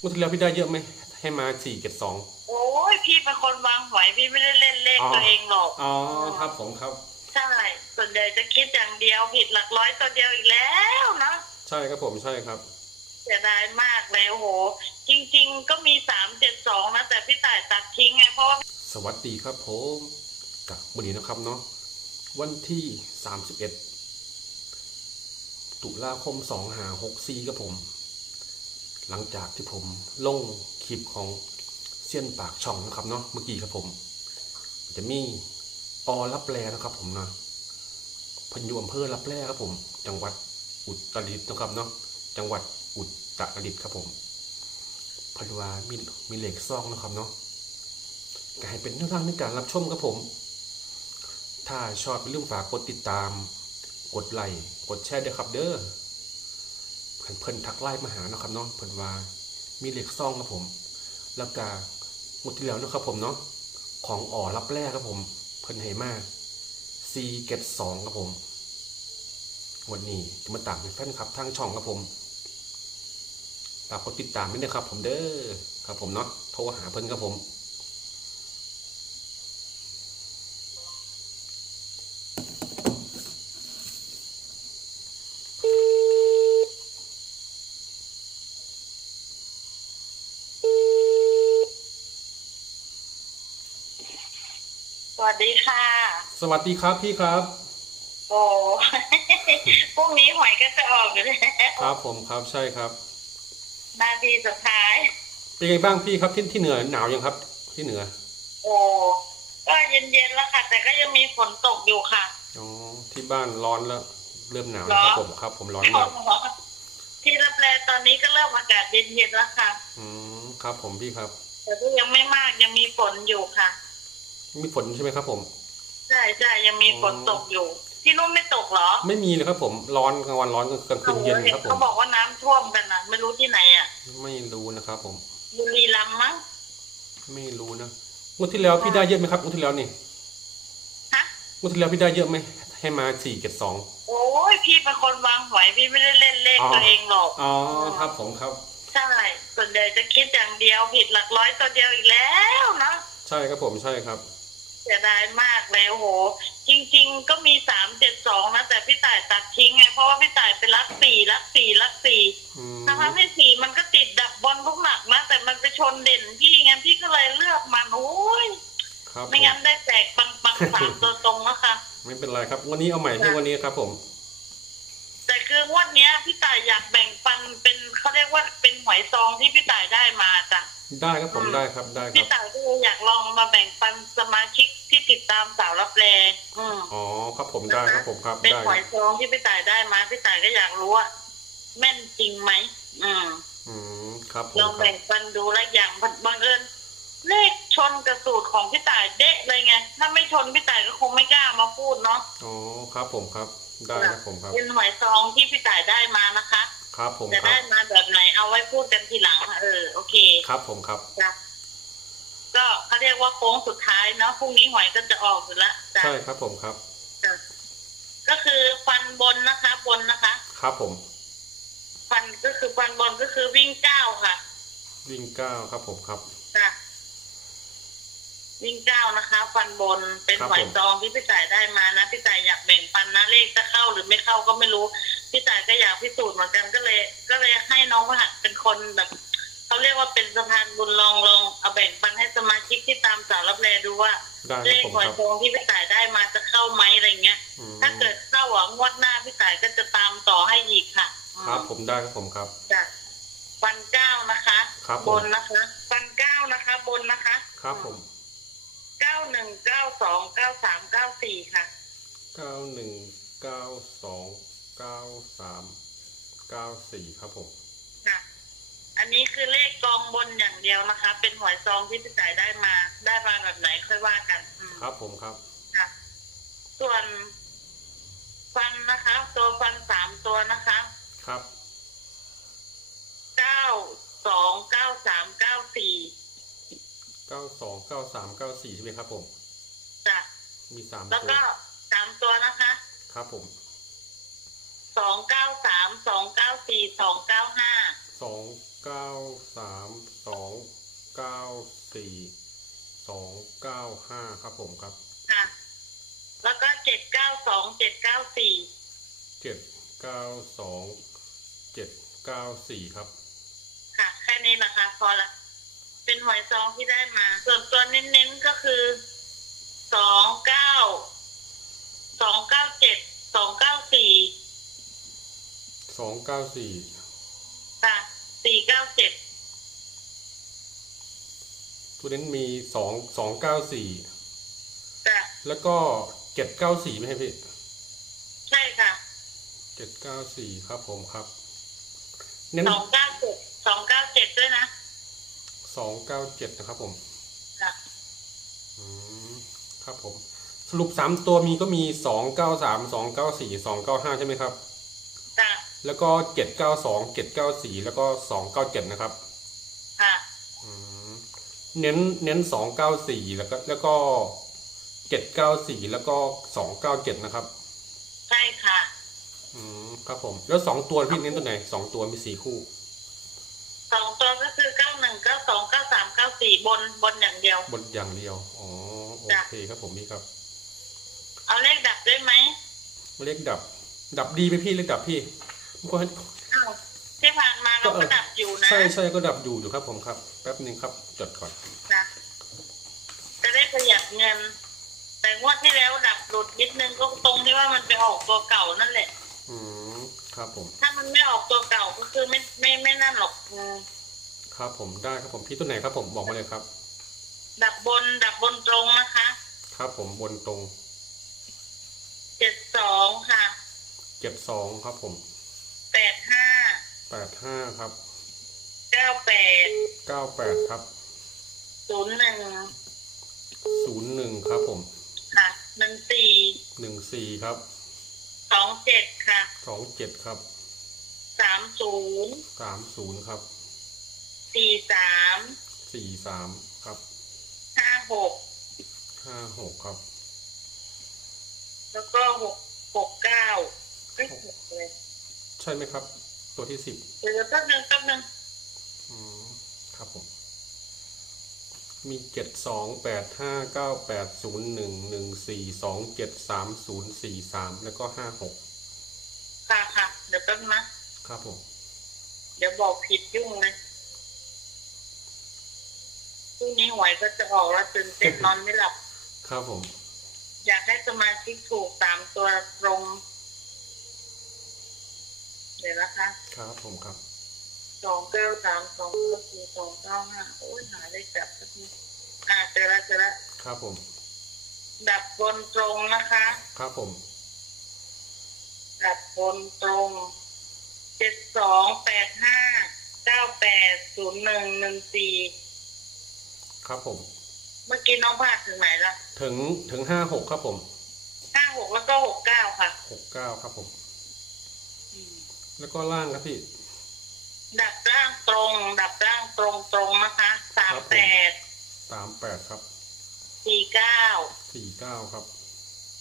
งวดที่แล้วพี่ได้เยอะไหมให้มาสี่เจ็ดสองโอ้ยพี่เป็นคนวางหวยพี่ไม่ได้เล่นเลขอ๋อตัวเองหรอกอ๋อครับผมครับ ใช่ส่วนใหญ่จะคิดอย่างเดียวผิดหลักร้อยตัวเดียวอีกแล้วเนาะใช่ครับผมใช่ครับเสียดายมากเลยโอ้โห จริง ๆ ก็มีสามเจ็ดสองนะแต่พี่ต่ายตัดทิ้งไงเพราะว่าสวัสดีครับผมกับวันนี้นะครับเนาะวันที่สามสิบเอ็ดตุลาคมสองหาหกซีครับผม หลังจากที่ผมลงคลิปของเสี้ยนปากช่องนะครับเนาะเมื่อกี้ครับผม จะมีอรับแลนะครับ ผมนะพันอยูอำเภอรับแลครับผม จังหวัดอุตรดิตถ์นะครับเนาะจังหวัดอุตรดิตถ์ครับผมพันวามีมีเหล็กซองนะครับเนาะก็ให้เป็นแนวทางในการรับชมครับผม ถ้าชอบอย่าลืมฝากกดติดตาม กดไลค์กดแชร์ด้วยครับเด้อ เพิ่นทักไลน์มาหาเนาะครับเนาะเพิ่นว่ามีเหล็กซ่องครับผม แล้วก็หมดที่แล้วนะครับผมเนาะของอ่อรับแรกครับผมเพิ่นให้มาซีเกตสองครับผมวันนี้จะมาตามเป็นแฟนครับทางช่องครับผมฝากกดติดตามด้วยนะครับผมเด้อครับผมเนาะโทรหาเพิ่นครับผม วัสดีค่ะ สวัสดีครับพี่ครับ โอ้พรุ่งนี้หวยก็จะออกอยู่แล้วครับผมครับใช่ครับ นาทีสุดท้าย เป็นไงบ้างพี่ครับที่ที่เหนือหนาวยังครับ ที่เหนือ โอ้ก็เย็นๆแล้วค่ะ แต่ก็ยังมีฝนตกอยู่ค่ะอ๋อที่บ้านร้อนแล้ว เริ่มหนาวแล้วครับเหรอผมครับ ผมร้อนมากที่รับแลตอนนี้ก็เริ่มอากาศเย็นๆแล้วค่ะ อืมครับ ผมพี่ครับ แต่ก็ยังไม่มากยังมีฝนอยู่ค่ะ มีฝนใช่ไหมครับ ผมใช่ใช่ยังมีฝนอ๋อตกอยู่ ที่นู่นไม่ตกเหรอ ไม่มีเลยครับ ผมร้อนกลางวันร้อนกลางคืนเย็นห็ครับผมเขาบอกว่าน้ำท่วมกันนะไม่รู้ที่ไหนอะ ไม่รู้นะครับผมบุรีรัมย์มั้งไม่รู้นะงวดที่แล้วพี่ได้เยอะไหมครับงวดที่แล้วนี่ฮะงวดที่แล้วพี่ได้เยอะไหมให้มาสี่เจ็ดสองโอ้ยพี่เป็นคนวางหวยพี่ไม่ได้เล่นเลขอ๋อตัวเองหรอกอ๋อครับผมครับใช่ส่วนใหญ่จะคิดอย่างเดียวผิดหลักร้อยตัวเดียวอีกแล้วเนาะใช่ครับผมใช่ครับเสียดายมากเลยโอ้โห จริง ๆ ก็มีสามเจ็ดสองนะแต่พี่ต่ายตัดทิ้งไงเพราะว่าพี่ต่ายไปรักสี่รักสี่รักสี่อืมทั้งที่สี่มันก็ติดดับบอลทุกหนักนะแต่มันไปชนเด่นพี่ไงพี่ก็เลยเลือกมันโอ้ยครับผไม่มงั้นได้แตกปังปังๆสามตัวตรงนะคะ ไม่เป็นไรครับ วันนี้เอาใหม่ที่วันนี้ครับผม แต่คืองวดเนี้ยพี่ต่ายอยากแบ่งปันเป็นเขาเรียกว่าเป็นหวยซองที่พี่ต่ายได้มาจ้ะ ได้ครับผมอืมได้ครับได้คพี่รับต่ายก็เลยอยากลองมาแบ่งปันสมาชิกที่ ติดตามสาวรับแลอืมอ๋อครับผมได้ครับผมครับเป็นได้หควรับยซองที่พี่ต่ายได้มาพี่ต่ายก็อยากรู้ว่าแม่นจริงไหมอืมอืมครับผมลองครับแบ่งปันดูแล้วอย่างบังเอิญเลขชนกับสูตรของพี่ต่ายเด๊ะเลยไงถ้าไม่ชนพี่ต่ายก็คงไม่กล้ามาพูดเนาะอ๋อครับผมครับได้ครับผมครับ เป็นหวยซองที่พี่ต่ายได้มานะคะ ครับผมจะครัได้บมาแบบไหนเอาไว้พูดกันทีหลังเออโอเคครับผมครับ จ้ะก็ เขาเรียกว่าโค้งสุดท้ายเนาะพรุ่งนี้หวยก็จะออกอยู่แล้วจ้ะใช่ครับผมครับจ้ะก็คือฟันบนนะคะบนนะคะ ครับผม ฟันก็คือฟันบนก็คือวิ่งเก้าค่ะ วิ่งเก้าครับผมครับจ้ะวิ่งเก้านะคะ ฟันบนเป็นครับหวยผมซองที่พี่ต่ายได้มานะพี่ต่ายอยากแบ่งปันนะเลขจะเข้าหรือไม่เข้าก็ไม่รู้พี่ต่ายก็อยากพิสูจน์เหมือนกันก็เลย ก็เลยให้น้องพหัสเป็นคนแบบ เขาเรียกว่าเป็นสะพานบุญลองลองเอาแบ่งปันให้สมาชิกที่ตามสาวรับแลดูว่า ได้คเลรับขผมหวยครับซองที่พี่ต่ายได้มาจะเข้าไหมอะไรเงี้ย อืมถ้าเกิดเข้าอะงวดหน้าพี่ต่ายก็จะตามต่อให้อีกค่ะอืมครับผมได้ครับผมครับ จ้ะฟันเก้านะคะครับผมบนนะคะฟันเก้านะคะ บนนะคะครับผมเก้าหนึ่งเก้าสองเก้าสามเก้าสี่ค่ะ เก้าหนึ่งเก้าสองเก้าสามเก้าสี่ครับผมค่ะ อันนี้คือเลขกองบนอย่างเดียวนะคะ เป็นหวยซองที่พี่จ่ายได้มา ได้มาแบบไหนค่อยว่ากันอืมครับผมครับ ค่ะส่วนฟันนะคะ ตัวฟันสามตัวนะคะครับ เก้าสองเก้าสามเก้าสี่เก้าสองเก้าสามเก้าสี่ใช่ไหมครับผม จ้ะมีสามแล้วตัวก็สามตัวนะคะครับผม สองเก้าสามสองเก้าสี่สองเก้าห้า สองเก้าสามสองเก้าสี่สองเก้าห้าครับผมครับค่ะ แล้วก็เจ็ดเก้าสองเจ็ดเก้าสี่เจ็ดเก้าสองเจ็ดเก้าสี่ครับ ค่ะ แค่นี้นะคะพอละ เป็นหวยซองที่ได้มา ส่วนตัวเน้นๆก็คือสองเก้าสองเก้าเจ็ดสองเก้าสี่สองเก้าสี่ค่ะ สี่เก้าเจ็ดตัวนี้มีสองสองเก้าสี่จ้ะแล้วก็เจ็ดเก้าสี่ไม่ใช่พี่ใช่ค่ะเจ็ดเก้าสี่ครับผมครับ เน้นสองเก้าเจ็ดสองเก้าเจ็ดด้วยนะสองเก้าเจ็ดนะครับผมค่ะอืมครับผม สรุปสามตัวมีก็มีสองเก้าสามสองเก้าสี่สองเก้าห้าใช่ไหมครับค่ะ แล้วก็เจ็ดเก้าสองเจ็ดเก้าสี่แล้วก็สองเก้าเจ็ดนะครับ ค่ะอืมเน้นเน้นสองเก้าสี่แล้วก็แล้วก็เจ็ดเก้าสี่แล้วก็สองเก้าเจ็ดนะครับ ใช่ค่ะ อืมครับผม แล้วสองตัวพี่เน้นตัวไหนสองตัวมีสี่คู่ สองตัวก็คือเก้าหนึ่งเก้าสองเก้าสามเก้าสี่บนบนอย่างเดียว บนอย่างเดียว อ๋อ โอจ้ะเคครับผมพี่ครับ เอาเลขดับด้วยไหมเลขดับ ดับดีไหมพี่เลขดับพี่ บางคนอ้าวที่ผ่านมาเราก็ดับอยู่นะใช่ใช่ก็ดับอยู่อยู่ครับผมครับแป๊บหนึ่งครับจดก่อนนะจะได้ประหยัดเงิน แต่งวดที่แล้วดับหลุดนิดนึงก็ตรงที่ว่ามันไปออกตัวเก่านั่นแหละ อืมครับผม ถ้ามันไม่ออกตัวเก่าก็คือไม่ไม่ไม่นั่นหรอกอืมครับผมได้ครับผมพี่ตัวไหนครับผมบอกมาเลยครับ ดับบนดับบนตรงนะคะครับผมบนตรงเจ็ดสองค่ะเจ็ดสองครับผมแปดห้า แปดห้าครับเก้าแปดเก้าแปดครับศูนย์หนึ่งศูนย์หนึ่งครับผมค่ะหนึ่งสี่หนึ่งสี่ครับสองเจ็ดค่ะสองเจ็ดครับสามศูนย์สามศูนย์ครับสี่สามสี่สามครับห้าหกห้าหกครับ แล้วก็หกหกเก้าไม่หกเลยใช่ไหมครับ ตัวที่สิบเดี๋ยวแป๊บนึงแป๊บนึงอืมครับผม มีเจ็ดสองแปดห้าเก้าแปดศูนย์หนึ่งหนึ่งสี่สองเจ็ดสามศูนย์สี่สามแล้วก็ห้าหกค่ะค่ะ เดี๋ยวแป๊บนึงนะครับผม เดี๋ยวบอกผิดยุ่งเลยพรุ่งนี้หวยก็จะออกแล้วตื่นเต้นนอนไม่หลับ ครับผม อยากให้สมาชิกถูกสามตัวตรง เดี๋ยวนะคะ ครับผมครับสองเก้าสามสองเก้าสี่สองเก้าห้าโอ้ยหาเลขดับสักทีอ่าเจอแล้วเจอแล้วครับผม ดับบนตรงนะคะ ครับผม ดับบนตรงเจ็ดสองแปดห้าเก้าแปดศูนย์หนึ่งหนึ่งสี่ครับผม เมื่อกี้น้องพลาดถึงไหนละถึงถึงห้าหกครับผมห้าหกแล้วก็หกเก้าค่ะหกเก้าครับผม แล้วก็ล่างครับพี่ ดับร่างตรง ดับร่างตรงตรงนะคะสามแปดสามแปดครับ สี่เก้า สี่เก้าครับ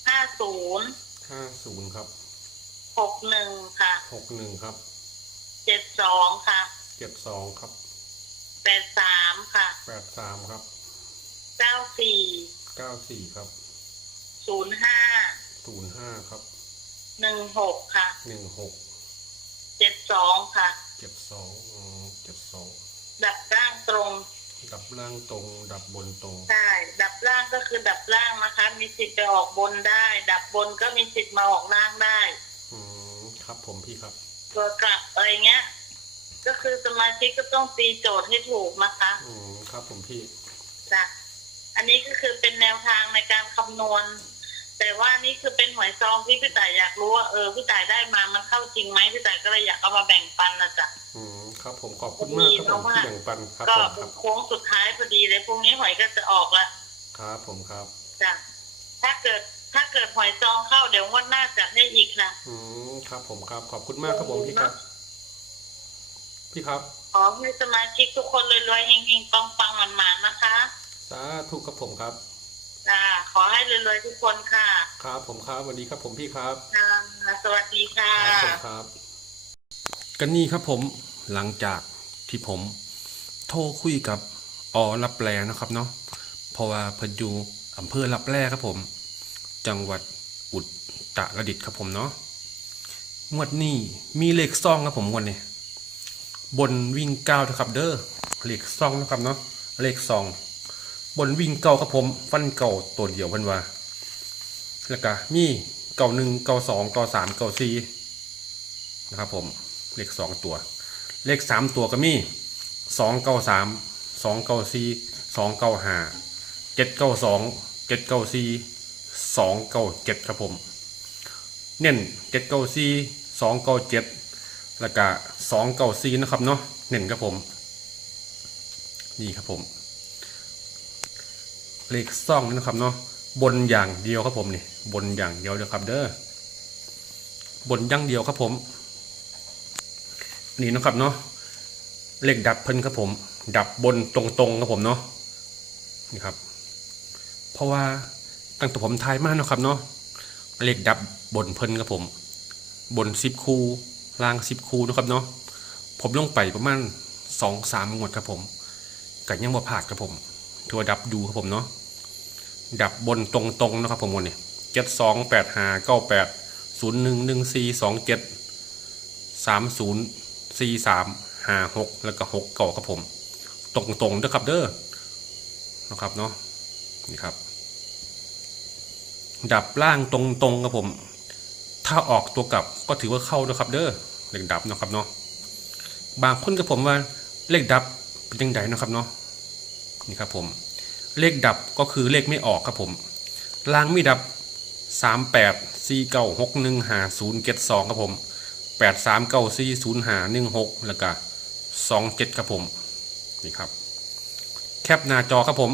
ห้าศูนย์ ห้าศูนย์ครับ หกหนึ่งค่ะ หกหนึ่งครับ เจ็ดสองค่ะ เจ็ดสองครับ แปดสามค่ะ แปดสามครับ เก้าสี่ เก้าสี่ครับ ศูนย์ห้า ศูนย์ห้าครับ หนึ่งหกค่ะ หนึ่งหก เจ็ดสองค่ะ เจ็ดสองเจ็ดสองดับร่างตรงดับล่างตรง ดับบนตรง ใช่ดับล่างก็คือดับล่างนะคะ มีสิทธิ์ไปออกบนได้ ดับบนก็มีสิทธิ์มาออกล่างได้ อืมครับผมพี่ครับ ตัวกลับอะไรเงี้ย ก็คือสมาชิกก็ต้องตีโจทย์ให้ถูกนะคะอืมครับผมพี่ จ้ะอันนี้ก็คือเป็นแนวทางในการคำนวณ แต่ว่านี่คือเป็นหวยซองที่พี่ต่ายอยากรู้ว่าเออพี่ต่ายได้มามันเข้าจริงไหมพี่ต่ายก็เลยอยากเอามาแบ่งปันนะจ๊ะอืมครับผมขอบคุณมากครับผมที่แบ่งปันครับก็ผมคเป็รันบโค้งสุดท้ายพอดีเลยพรุ่งนี้หวยก็จะออกละครับผมครับจ้ะถ้าเกิดถ้าเกิดหวยซองเข้าเดี๋ยวงวันหน้าจัดให้อีกนะอืมครับ ผมครับขอบคุณมากครับผมพี่ครับ พี่ครับขอให้สมาชิกทุกคนรวยๆเฮงๆปังๆหมันๆนะคะสาธุครับผมครับ จ้าขอให้รวยๆทุกคนค่ะ ครับผมครับสวัสดีครับผมพี่ครับค่ะสวัสดีค่ะครับผมครับ กันนี่ครับผมหลังจากที่ผมโทรคุยกับอรับแลนะครับเนาะเพราะว่าเพิ่นอยู่อำเภอรับแลครับผม จังหวัดอุตรดิตถ์ครับผมเนาะงวดนี้มีเลขซองครับผมงวดนี้บนวิ่งเก้านะครับเด้อเลขซองนะครับเนาะเลขซอง บนวิ่งเก่าครับผมฟันเก่าตัวเดียวเพิ่นว่าแล้วก็มีเก่าหนึ่งเก่าสองเก่าสามเก่าสี่นะครับผมเลขสองตัว เลขสามตัวก็มีสองเก้าสามสองเก้าสี่สองเก้าห้าเจ็ดเก้าสองเจ็ดเก้าสี่สองเก้าเจ็ดครับผม เน้นเจ็ดเก้าสี่สองเก้าเจ็ดแล้วก็สองเก้าสี่นะครับเนาะเน้นครับผม นี่ครับผม เลขซ่องนี่นะครับเนาะบนอย่างเดียวครับผมนี่บนอย่างเดียวนะครับเด้อบนอย่างเดียวครับผม นี่นะครับเนาะเลขดับเพิ่นครับผม ดับบนตรงๆครับผมเนาะนี่ครับ เพราะว่าตั้งแต่ผมทายมากนาะครับเนาะเลขดับบนเพิ่นครับผม บนสิบคูล่างสิบคูนะครับเนาะผมลงไปประมาณสองสามงวดครับผมกัยังบ่ผาดครับผม ถือว่าดับดูครับผมเนาะดับบนตรงๆนะครับผมวันนี้เจ็ดสองแปดห้าเก้าแปดศูนย์หนึ่งหนึ่งสี่สองเจ็ดสามศูนย์สี่สามห้าหกแล้วก็หกเก่าครับผม ตรงๆเด้อครับเด้อนะครับเนาะนี่ครับ ดับล่างตรงๆครับผม ถ้าออกตัวกลับก็ถือว่าเข้านะครับ เด้อเลขดับนะครับเนาะบางคนกับผมว่าเลขดับเป็นยังไงนะครับเนาะ นี่ครับผมเลขดับก็คือเลขไม่ออกครับผมล่างไม่ดับสามแปดสี่เก้าหกหนึ่งหาศูนย์เจ็ดสองครับผมแปดสามเก้าสี่ศูนย์หาหนึ่งหกแล้วก็สองเจ็ดครับผมนี่ครับแคปหน้าจอครับผม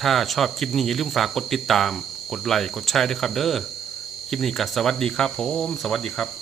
ถ้าชอบคลิปนี้อย่าลืมฝากกดติดตาม กดไลค์กดแชร์ด้วยครับเด้อคลิปนี้ก็สวัสดีครับผม สวัสดีครับ